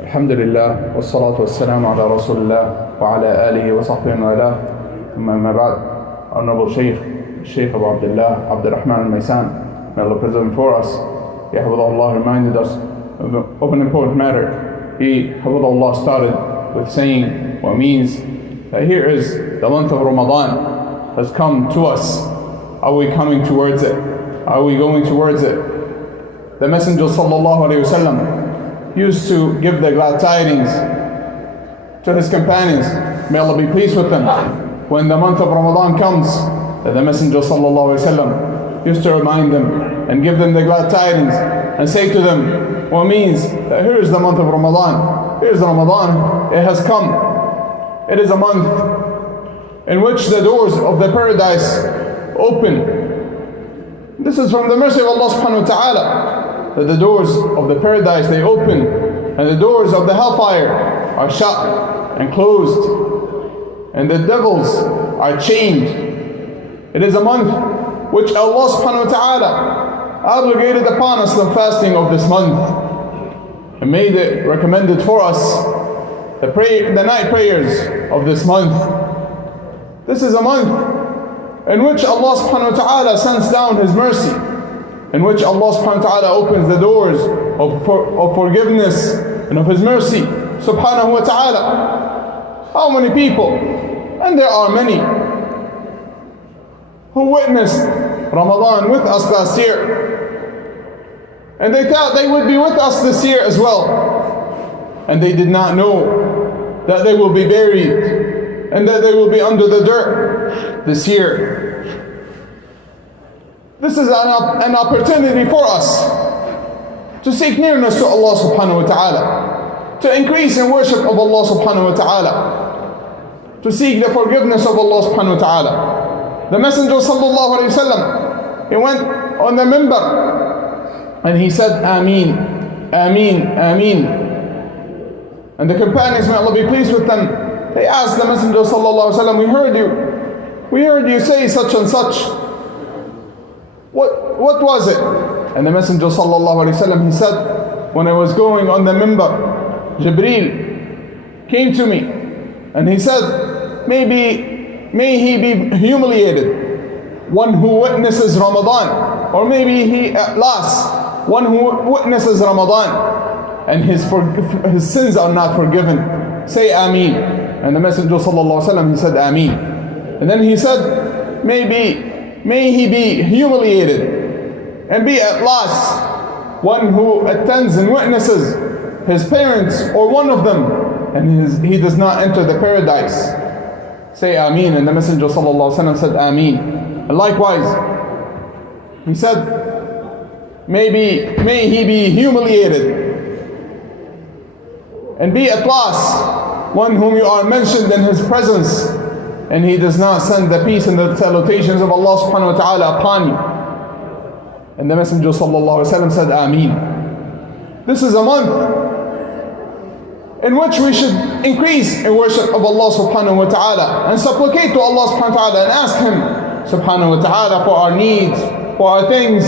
Alhamdulillah, wassalatu wassalamu ala Rasulullah wa ala alihi wa sahbihi wa ala. Amma ba'd. Honorable Sheikh Abdurrahman Al-Omaisan, may Allah preserve him for us. Yahweh reminded us of an important matter. Yahweh started with saying what means that here is the month of Ramadan has come to us. Are we coming towards it? Are we going towards it? The Messenger sallallahu alayhi wa sallam used to give the glad tidings to his companions, may Allah be pleased with them. When the month of Ramadan comes, that the Messenger sallallahu alayhi wa sallam used to remind them and give them the glad tidings and say to them what means that here is the month of Ramadan. Here is Ramadan, it has come. It is a month in which the doors of the paradise open. This is from the mercy of Allah subhanahu wa ta'ala, that the doors of the paradise they open and the doors of the hellfire are shut and closed and the devils are chained. It is a month which Allah subhanahu wa ta'ala obligated upon us the fasting of this month and made it recommended for us the night prayers of this month. This is a month in which Allah subhanahu wa ta'ala sends down His mercy, in which Allah subhanahu wa ta'ala opens the doors of forgiveness and of His mercy subhanahu wa ta'ala. How many people, and there are many, who witnessed Ramadan with us last year, and they thought they would be with us this year as well, and they did not know that they will be buried and that they will be under the dirt this year. This is an opportunity for us to seek nearness to Allah subhanahu wa ta'ala, to increase in worship of Allah subhanahu wa ta'ala, to seek the forgiveness of Allah subhanahu wa ta'ala. The Messenger sallallahu alayhi wa sallam, he went on the minbar and he said, Ameen, Ameen, Ameen. And the companions, may Allah be pleased with them, they asked the Messenger sallallahu alayhi wa sallam, we heard you say such and such. What was it? And the Messenger sallallahu alayhi wa sallam, he said, when I was going on the minbar, Jibreel came to me and he said, may he be humiliated, one who witnesses Ramadan, or maybe he at last, one who witnesses Ramadan and his sins are not forgiven. Say Ameen. And the Messenger sallallahu alayhi wa sallam, he said Ameen. And then he said, may he be humiliated and be at last one who attends and witnesses his parents or one of them and he does not enter the paradise. Say Ameen. And the Messenger sallallahu alaihi wasallam said Ameen. And likewise he said, may he be humiliated and be at last one whom you are mentioned in his presence and he does not send the peace and the salutations of Allah subhanahu wa ta'ala upon you. And the Messenger sallallahu alaihi wasallam said Ameen. This is a month in which we should increase in worship of Allah subhanahu wa ta'ala and supplicate to Allah subhanahu wa ta'ala and ask Him subhanahu wa ta'ala for our needs, for our things.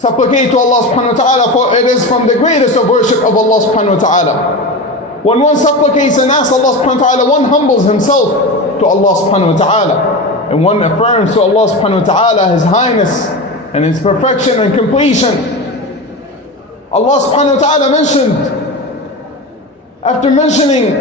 Supplicate to Allah subhanahu wa ta'ala, for it is from the greatest of worship of Allah subhanahu wa ta'ala. When one supplicates and asks Allah subhanahu wa ta'ala, one humbles himself to Allah subhanahu wa ta'ala. And one affirms to Allah subhanahu wa ta'ala His highness and His perfection and completion. Allah subhanahu wa ta'ala mentioned, after mentioning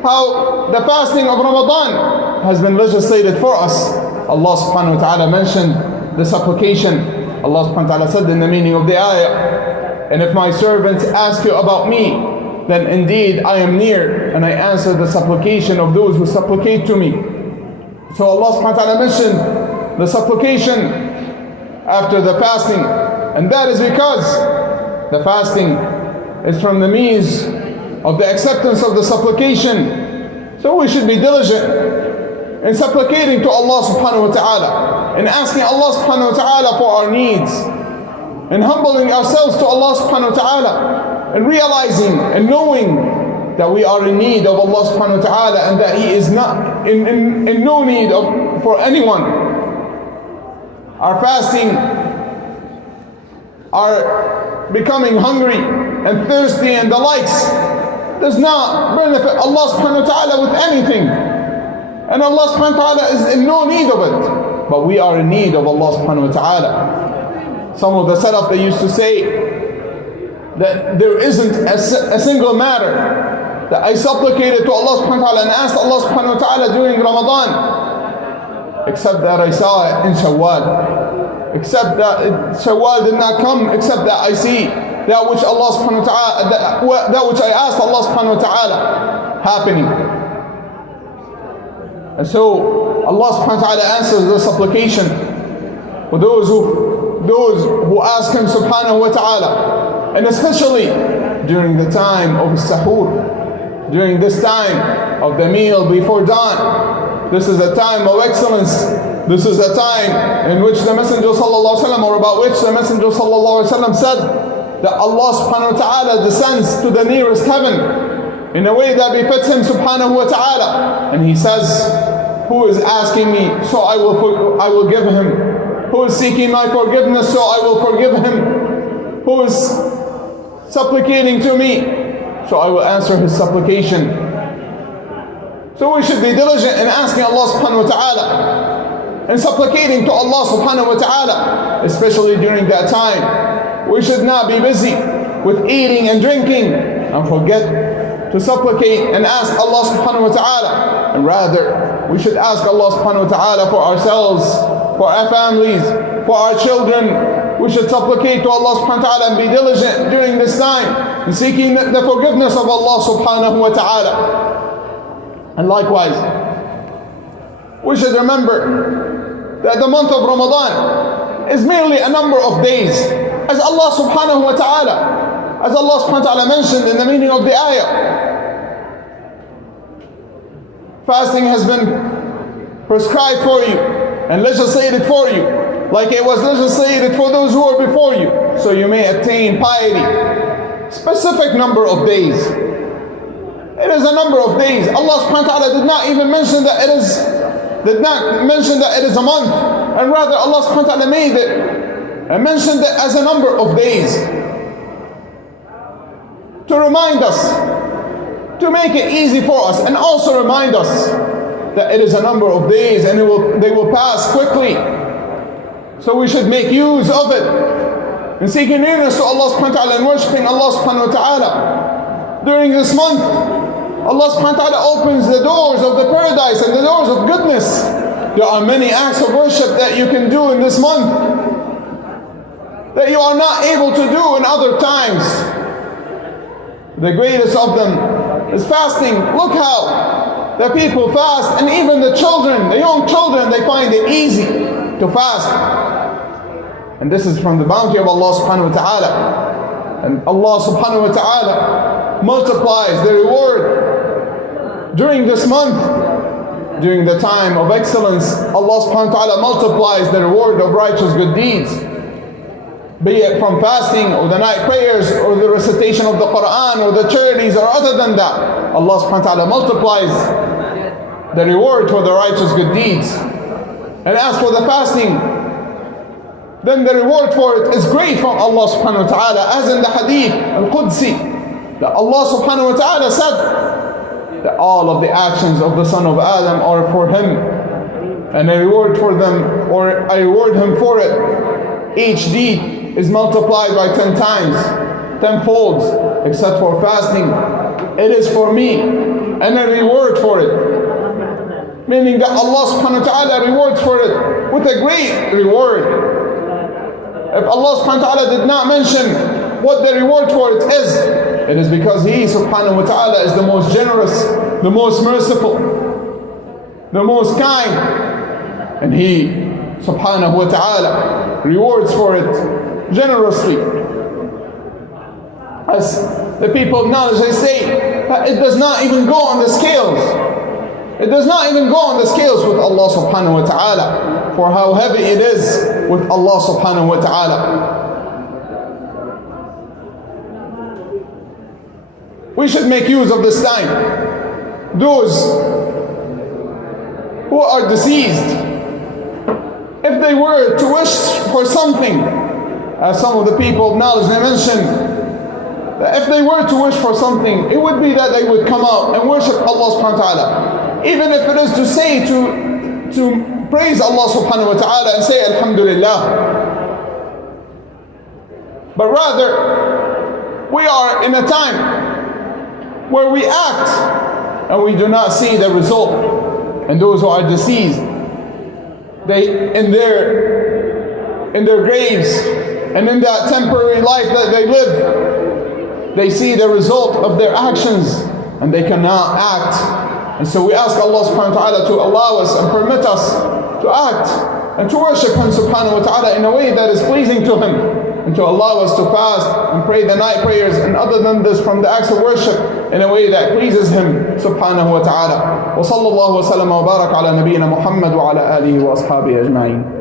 how the fasting of Ramadan has been legislated for us, Allah subhanahu wa ta'ala mentioned the supplication. Allah subhanahu wa ta'ala said in the meaning of the ayah, and if my servants ask you about me, then indeed I am near and I answer the supplication of those who supplicate to me. So Allah subhanahu wa ta'ala mentioned the supplication after the fasting, and that is because the fasting is from the means of the acceptance of the supplication. So we should be diligent in supplicating to Allah subhanahu wa ta'ala and asking Allah subhanahu wa ta'ala for our needs and humbling ourselves to Allah subhanahu wa ta'ala and realizing and knowing that we are in need of Allah subhanahu wa ta'ala and that He is not in no need for anyone. Our fasting are becoming hungry and thirsty and the likes, does not benefit Allah subhanahu wa ta'ala with anything. And Allah subhanahu wa ta'ala is in no need of it. But we are in need of Allah subhanahu wa ta'ala. Some of the Salaf, they used to say that there isn't a single matter that I supplicated to Allah subhanahu wa ta'ala and asked Allah subhanahu wa ta'ala during Ramadan, except that I saw it in Shawwal. Except that Shawwal did not come, except that I see that which Allah subhanahu wa ta'ala, that which I asked Allah subhanahu wa ta'ala happening. And so Allah subhanahu wa ta'ala answers the supplication for those who ask Him subhanahu wa ta'ala. And especially during the time of sahur, during this time of the meal before dawn. This is a time of excellence. This is a time in which the Messenger sallallahu alaihi wasallam, or about which the Messenger sallallahu alaihi wasallam said that Allah subhanahu wa ta'ala descends to the nearest heaven in a way that befits Him subhanahu wa ta'ala. And He says, who is asking me, so I will give him. Who is seeking my forgiveness, so I will forgive him. Who is supplicating to me, so I will answer his supplication. So we should be diligent in asking Allah subhanahu wa ta'ala and supplicating to Allah subhanahu wa ta'ala, especially during that time. We should not be busy with eating and drinking and forget to supplicate and ask Allah subhanahu wa ta'ala. And rather, we should ask Allah subhanahu wa ta'ala for ourselves, for our families, for our children. We should supplicate to Allah subhanahu wa ta'ala and be diligent during this time in seeking the forgiveness of Allah subhanahu wa ta'ala. And likewise, we should remember that the month of Ramadan is merely a number of days. As Allah subhanahu wa ta'ala, as Allah subhanahu wa ta'ala mentioned in the meaning of the ayah, fasting has been prescribed for you and legislated for you, like it was legislated for those who are before you, so you may attain piety. Specific number of days. It is a number of days. Allah subhanahu wa ta'ala did not even mention that it is a month, and rather Allah subhanahu wa ta'ala made it and mentioned it as a number of days to remind us, to make it easy for us, and also remind us that it is a number of days and they will pass quickly. So we should make use of it in seeking nearness to Allah subhanahu wa ta'ala and worshipping Allah subhanahu wa ta'ala. During this month, Allah subhanahu wa ta'ala opens the doors of the paradise and the doors of goodness. There are many acts of worship that you can do in this month that you are not able to do in other times. The greatest of them is fasting. Look how the people fast, and even the children, the young children, they find it easy to fast. And this is from the bounty of Allah subhanahu wa ta'ala. And Allah subhanahu wa ta'ala multiplies the reward during this month. During the time of excellence, Allah subhanahu wa ta'ala multiplies the reward of righteous good deeds, be it from fasting or the night prayers or the recitation of the Quran or the charities or other than that. Allah subhanahu wa ta'ala multiplies the reward for the righteous good deeds. And as for the fasting, then the reward for it is great from Allah subhanahu wa ta'ala, as in the hadith Al-Qudsi, that Allah subhanahu wa ta'ala said that all of the actions of the son of Adam are for him, and I reward for them, or I reward him for it. Each deed is multiplied by 10 times, 10 folds, except for fasting. It is for me, and a reward for it. Meaning that Allah subhanahu wa ta'ala rewards for it with a great reward. If Allah subhanahu wa ta'ala did not mention what the reward for it is because He subhanahu wa ta'ala is the most generous, the most merciful, the most kind. And He subhanahu wa ta'ala rewards for it generously. As the people of knowledge, they say that it does not even go on the scales. It does not even go on the scales with Allah subhanahu wa ta'ala, for how heavy it is with Allah subhanahu wa ta'ala. We should make use of this time. Those who are deceased, if they were to wish for something as some of the people of knowledge, they mentioned that if they were to wish for something, it would be that they would come out and worship Allah subhanahu wa ta'ala. Even if it is to say, to praise Allah subhanahu wa ta'ala and say Alhamdulillah. But rather, we are in a time where we act and we do not see the result. And those who are deceased, they in their graves and in that temporary life that they live, they see the result of their actions and they cannot act. And so we ask Allah subhanahu wa ta'ala to allow us and permit us to act and to worship Him subhanahu wa ta'ala in a way that is pleasing to Him, and to allow us to fast and pray the night prayers and other than this from the acts of worship in a way that pleases Him subhanahu wa ta'ala. Wa sallallahu wa sallam wa barak ala nabiyyina Muhammad wa ala alihi wa ashabihi ajma'in.